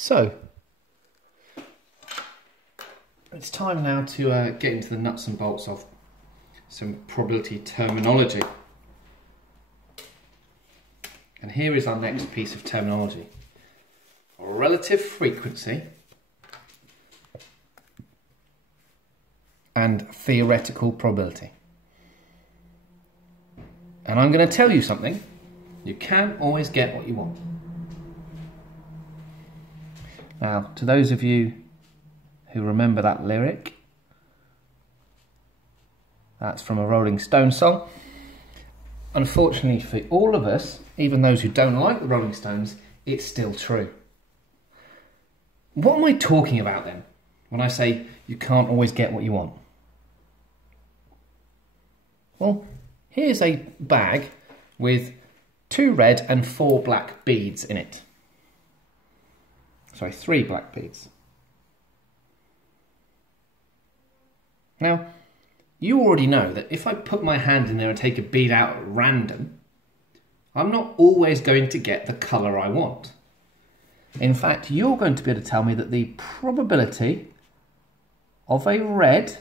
So, it's time now to get into the nuts and bolts of some probability terminology. And here is our next piece of terminology. Relative frequency and theoretical probability. And I'm going to tell you something. You can't always get what you want. Now, to those of you who remember that lyric, that's from a Rolling Stones song. Unfortunately for all of us, even those who don't like the Rolling Stones, it's still true. What am I talking about then when I say you can't always get what you want? Well, here's a bag with 2 red and 4 black beads in it. Sorry, 3 black beads. Now, you already know that if I put my hand in there and take a bead out at random, I'm not always going to get the colour I want. In fact, you're going to be able to tell me that the probability of a red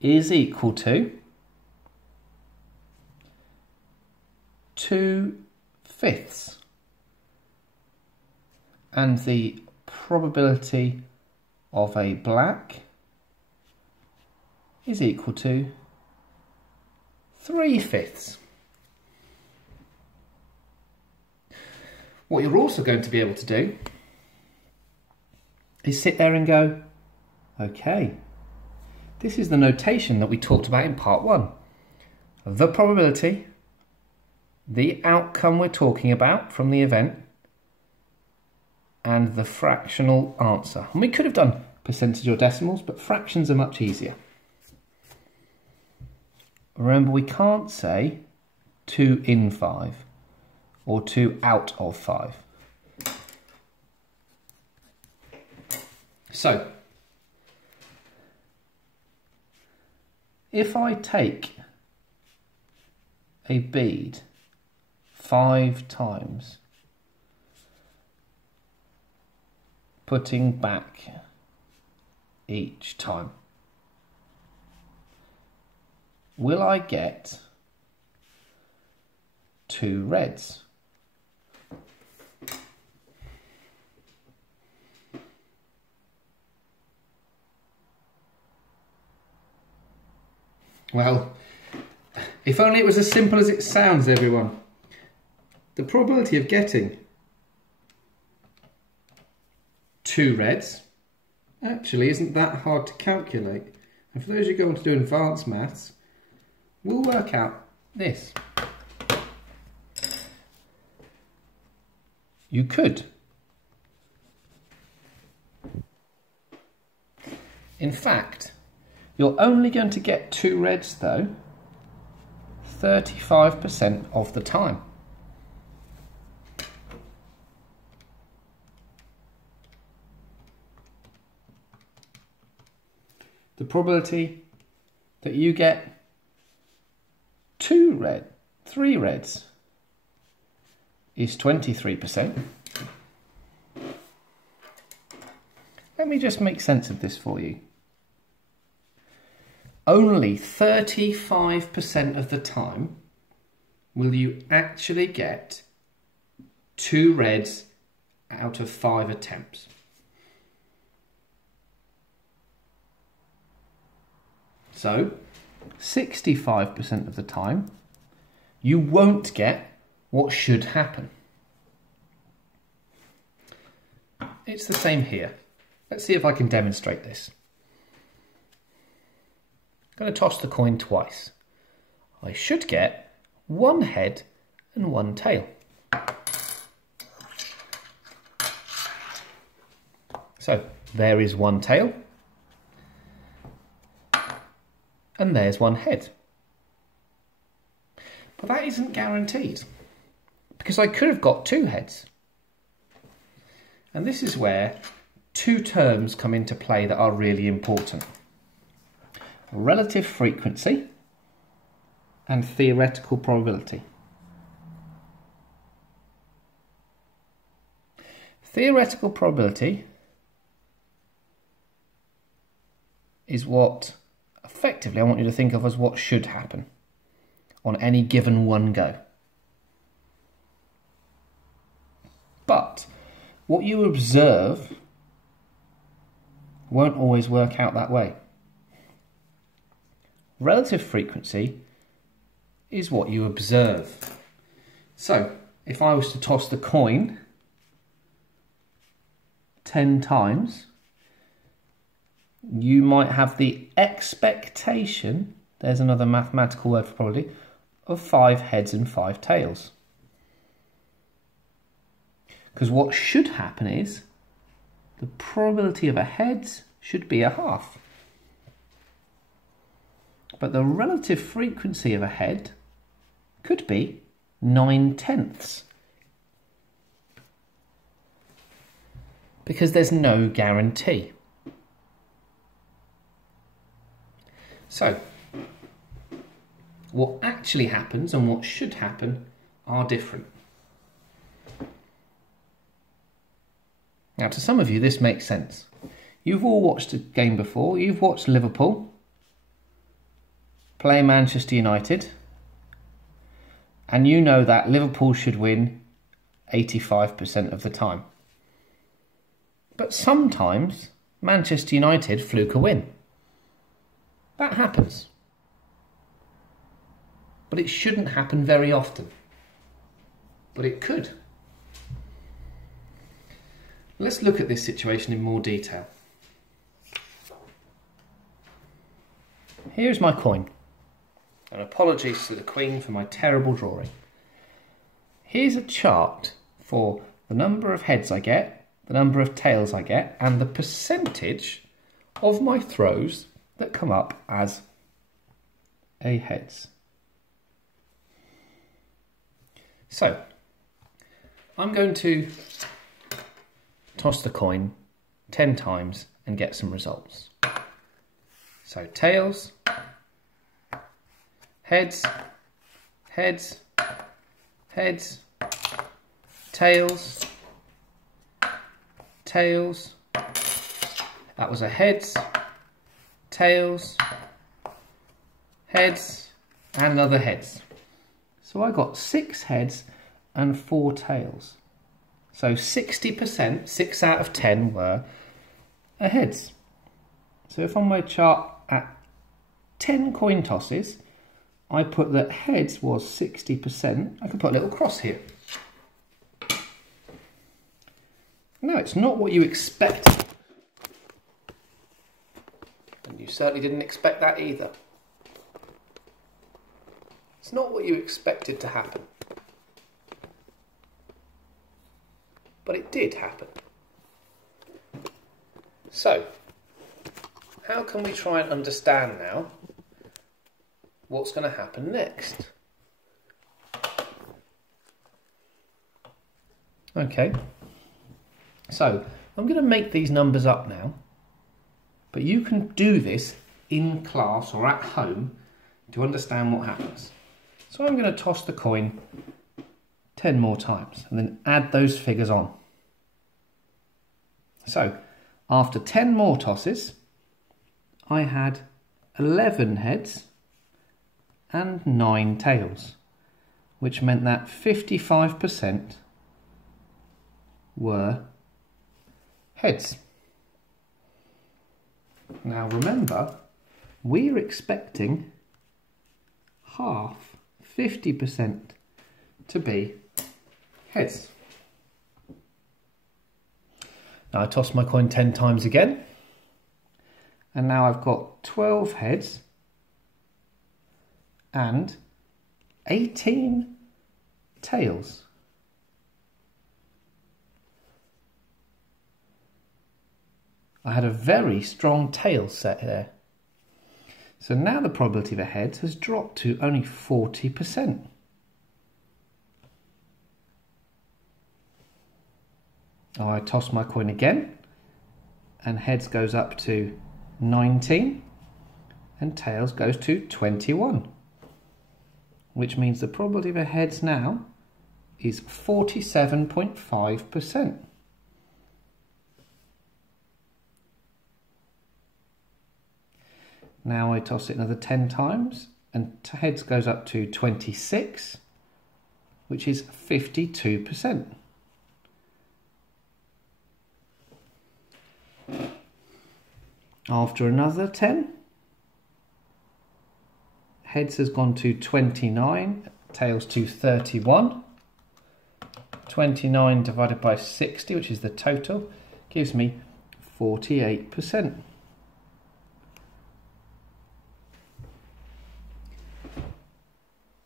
is equal to 2/5. And the probability of a black is equal to 3/5. What you're also going to be able to do is sit there and go, okay, this is the notation that we talked about in part 1. The probability, the outcome we're talking about from the event, and the fractional answer. And we could have done percentage or decimals, but fractions are much easier. Remember, we can't say 2 in 5 or 2 out of 5. So, if I take a bead 5 times, putting back each time, will I get 2 reds? Well, if only it was as simple as it sounds, everyone. The probability of getting 2 reds actually isn't that hard to calculate. And for those who go on to do advanced maths, we'll work out this. You could. In fact, you're only going to get 2 reds though 35% of the time. The probability that you get 3 reds is 23%. Let me just make sense of this for you. Only 35% of the time will you actually get 2 reds out of 5 attempts. So, 65% of the time, you won't get what should happen. It's the same here. Let's see if I can demonstrate this. I'm going to toss the coin twice. I should get 1 head and 1 tail. So, there is 1 tail. And there's 1 head. But that isn't guaranteed, because I could have got 2 heads. And this is where 2 terms come into play that are really important. Relative frequency and theoretical probability. theoretical probability is what, effectively, I want you to think of as what should happen on any given one go. But what you observe won't always work out that way. Relative frequency is what you observe. So, if I was to toss the coin 10 times, you might have the expectation, there's another mathematical word for probability, of 5 heads and 5 tails. Because what should happen is the probability of a heads should be a half. But the relative frequency of a head could be 9/10. Because there's no guarantee. So, what actually happens and what should happen are different. Now, to some of you, this makes sense. You've all watched a game before. You've watched Liverpool play Manchester United, and you know that Liverpool should win 85% of the time. But sometimes Manchester United fluke a win. That happens. But it shouldn't happen very often. But it could. Let's look at this situation in more detail. Here's my coin. And apologies to the Queen for my terrible drawing. Here's a chart for the number of heads I get, the number of tails I get, and the percentage of my throws that come up as a heads. So, I'm going to toss the coin 10 times and get some results. So tails, heads, heads, heads, tails, tails, that was a heads, tails, heads, and another heads. So I got 6 heads and 4 tails. So 60%, 6 out of 10 were a heads. So if on my chart at 10 coin tosses, I put that heads was 60%, I could put a little cross here. No, it's not what you expected. And you certainly didn't expect that either. It's not what you expected to happen. But it did happen. So, how can we try and understand now what's going to happen next? Okay, so I'm going to make these numbers up now, but you can do this in class or at home to understand what happens. So I'm going to toss the coin 10 more times and then add those figures on. So after 10 more tosses, I had 11 heads and 9 tails, which meant that 55% were heads. Now remember, we're expecting half, 50% to be heads. Now I toss my coin 10 times again, and now I've got 12 heads and 18 tails. I had a very strong tail set there. So now the probability of a heads has dropped to only 40%. Oh, I toss my coin again, and heads goes up to 19 and tails goes to 21, which means the probability of a heads now is 47.5%. Now I toss it another 10 times and heads goes up to 26, which is 52%. After another 10, heads has gone to 29, tails to 31. 29 divided by 60, which is the total, gives me 48%.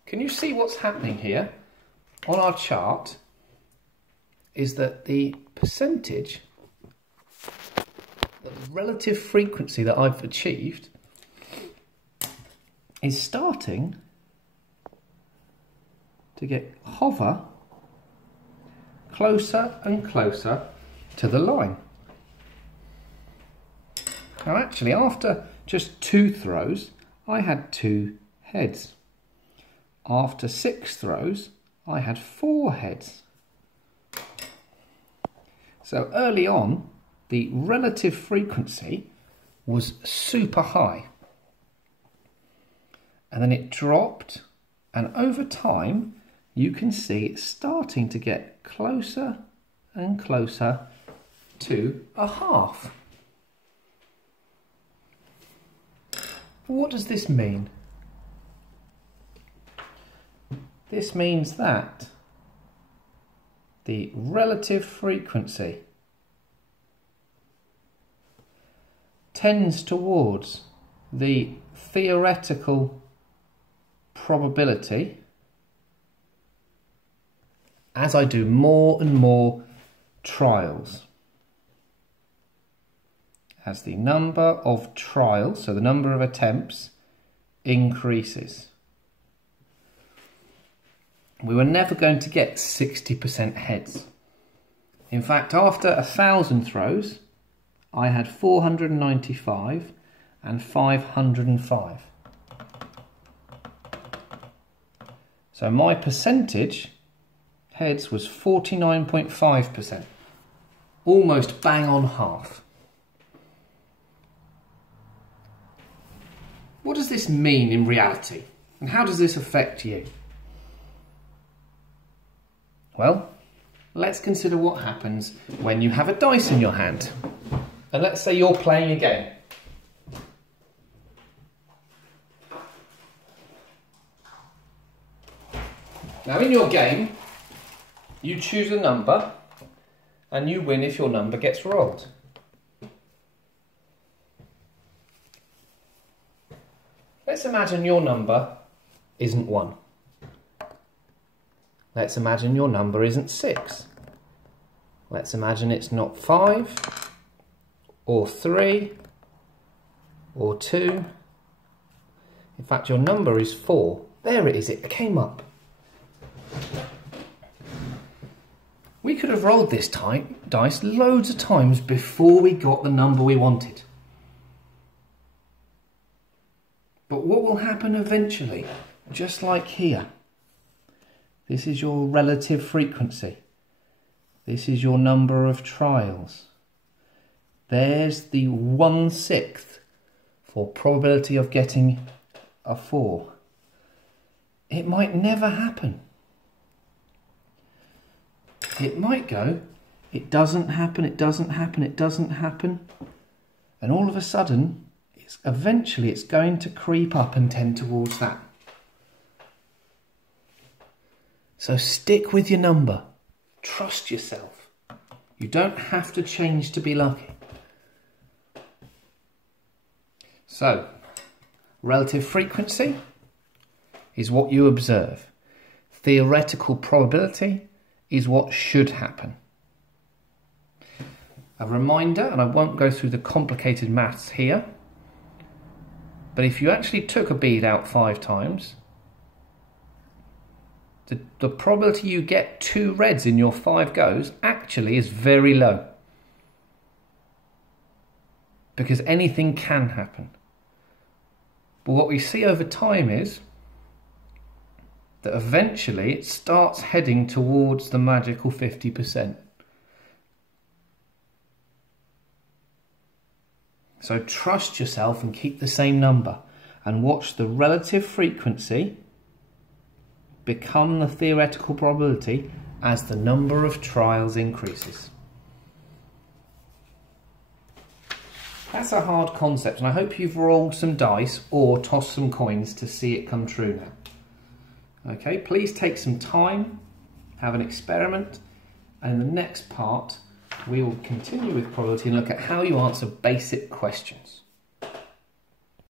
Can you see what's happening here on our chart is that the percentage, the relative frequency that I've achieved is starting to get hover closer and closer to the line. Now actually, after just 2 throws, I had 2 heads. After 6 throws, I had 4 heads. So early on, the relative frequency was super high. And then it dropped, and over time, you can see it's starting to get closer and closer to a half. What does this mean? This means that the relative frequency tends towards the theoretical probability as I do more and more trials. As the number of trials, so the number of attempts, increases. We were never going to get 60% heads. In fact, after 1,000 throws, I had 495 and 505. So my percentage heads was 49.5%, almost bang on half. What does this mean in reality? And how does this affect you? Well, let's consider what happens when you have a dice in your hand. And let's say you're playing a game. Now in your game, you choose a number and you win if your number gets rolled. Let's imagine your number isn't 1. Let's imagine your number isn't 6. Let's imagine it's not 5 or 3 or 2. In fact, your number is 4. There it is, it came up. We could have rolled this dice loads of times before we got the number we wanted. But what will happen eventually, just like here? This is your relative frequency. This is your number of trials. There's the 1/6 for probability of getting a 4. It might never happen. It might go, it doesn't happen, it doesn't happen, it doesn't happen. And all of a sudden, eventually it's going to creep up and tend towards that. So stick with your number. Trust yourself. You don't have to change to be lucky. So, relative frequency is what you observe. Theoretical probability is what should happen. A reminder, and I won't go through the complicated maths here, but if you actually took a bead out 5 times, the probability you get 2 reds in your 5 goes actually is very low. Because anything can happen. But what we see over time is that eventually it starts heading towards the magical 50%. So trust yourself and keep the same number and watch the relative frequency become the theoretical probability as the number of trials increases. That's a hard concept, and I hope you've rolled some dice or tossed some coins to see it come true now. Okay, please take some time, have an experiment, and in the next part we will continue with probability and look at how you answer basic questions.